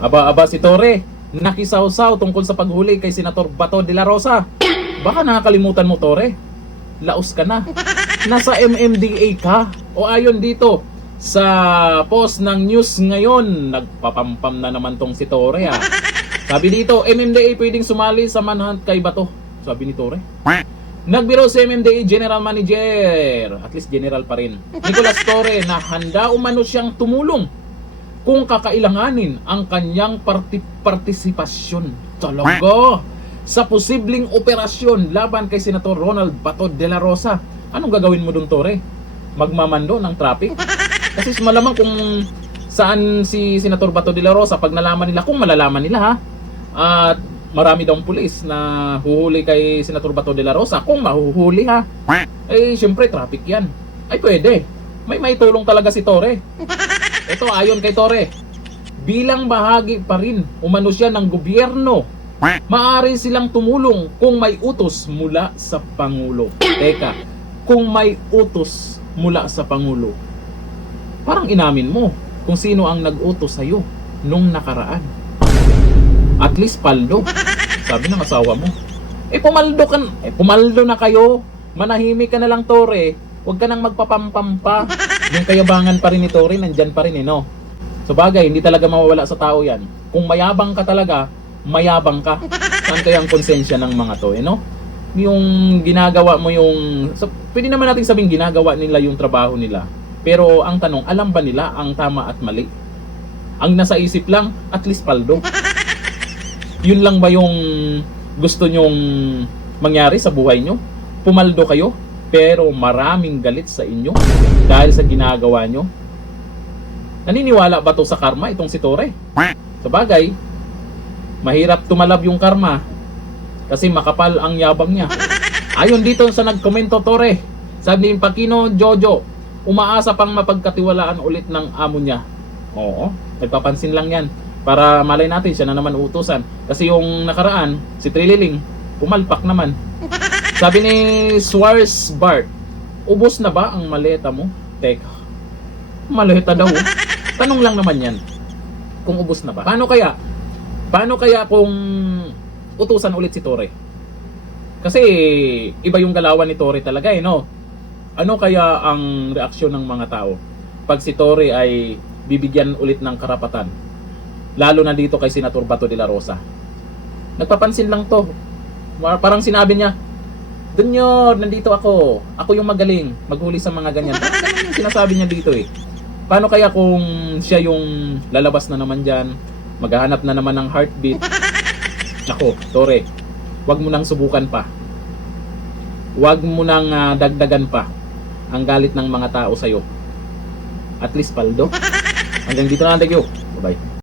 Aba si Torre, nakisawsaw tungkol sa paghuli kay Senator Bato de la Rosa. Baka nakakalimutan mo, Torre. Laos ka na. Nasa MMDA ka. O ayon dito sa post ng news ngayon, nagpapampam na naman tong si Torre ha. Sabi dito, MMDA pwedeng sumali sa manhunt kay Bato. Sabi ni Torre. Nagbiro si MMDA General Manager, at least general pa rin, Nicolas Torre, na handa umano siyang tumulong kung kakailanganin ang kanyang partisipasyon talaga sa posibleng operasyon laban kay Senator Ronald Bato de la Rosa. Anong gagawin mo dun, Torre? Magmamando ng traffic? Kasi malamang kung saan si Senator Bato de la Rosa, pag nalaman nila, kung malalaman nila ha, at marami daw pulis na huhuli kay Senator Bato de la Rosa, kung mahuhuli ha, eh syempre traffic yan. Ay pwede, may tulong talaga si Torre. Ito ayon kay Torre, bilang bahagi pa rin umano siya ng gobyerno, maaari silang tumulong kung may utos mula sa Pangulo. Teka, kung may utos mula sa Pangulo, parang inamin mo kung sino ang nag-utos sa'yo nung nakaraan. At least paldo, sabi ng asawa mo. Pumaldo na kayo. Manahimik ka na lang, Torre. Huwag ka nang magpapampampa. Yung kayabangan pa rin ni Torre, nandyan pa rin no? So bagay, hindi talaga mawawala sa tao yan. Kung mayabang ka talaga, mayabang ka. Saan kaya ang konsensya ng mga to, no? Yung ginagawa mo yung... So, pwede naman natin sabing ginagawa nila yung trabaho nila. Pero ang tanong, alam ba nila ang tama at mali? Ang nasa isip lang, at least paldo. Yun lang ba yung gusto nyong mangyari sa buhay nyo? Pumaldo kayo, pero maraming galit sa inyo dahil sa ginagawa nyo? Naniniwala ba to sa karma itong si Torre? Sa bagay, mahirap tumalab yung karma kasi makapal ang yabang niya. Ayon dito sa nagkomento, Torre, sabi ni Pacino Jojo, umaasa pang mapagkatiwalaan ulit ng amo niya. Oo, nagpapansin lang yan. Para malay natin siya na naman utusan. Kasi yung nakaraan, si Trililing, pumalpak naman. Sabi ni Swars Bart, ubos na ba ang maleta mo? Teka, maleta daw. Tanong lang naman yan, kung ubos na ba. Paano kaya kung utusan ulit si Torre? Kasi iba yung galawan ni Torre talaga no? Ano kaya ang reaksyon ng mga tao pag si Torre ay bibigyan ulit ng karapatan? Lalo na dito kay Senator Bato de la Rosa. Nagpapansin lang to. Parang sinabi niya, Dunyor, nandito ako. Ako yung magaling. Maghuli sa mga ganyan. Parang ganun yung sinasabi niya dito Paano kaya kung siya yung lalabas na naman dyan, maghahanap na naman ng heartbeat? Ako, Torre, wag mo nang subukan pa. Wag mo nang dagdagan pa ang galit ng mga tao sa'yo. At least paldo. Hanggang dito na lang, thank you. Bye-bye.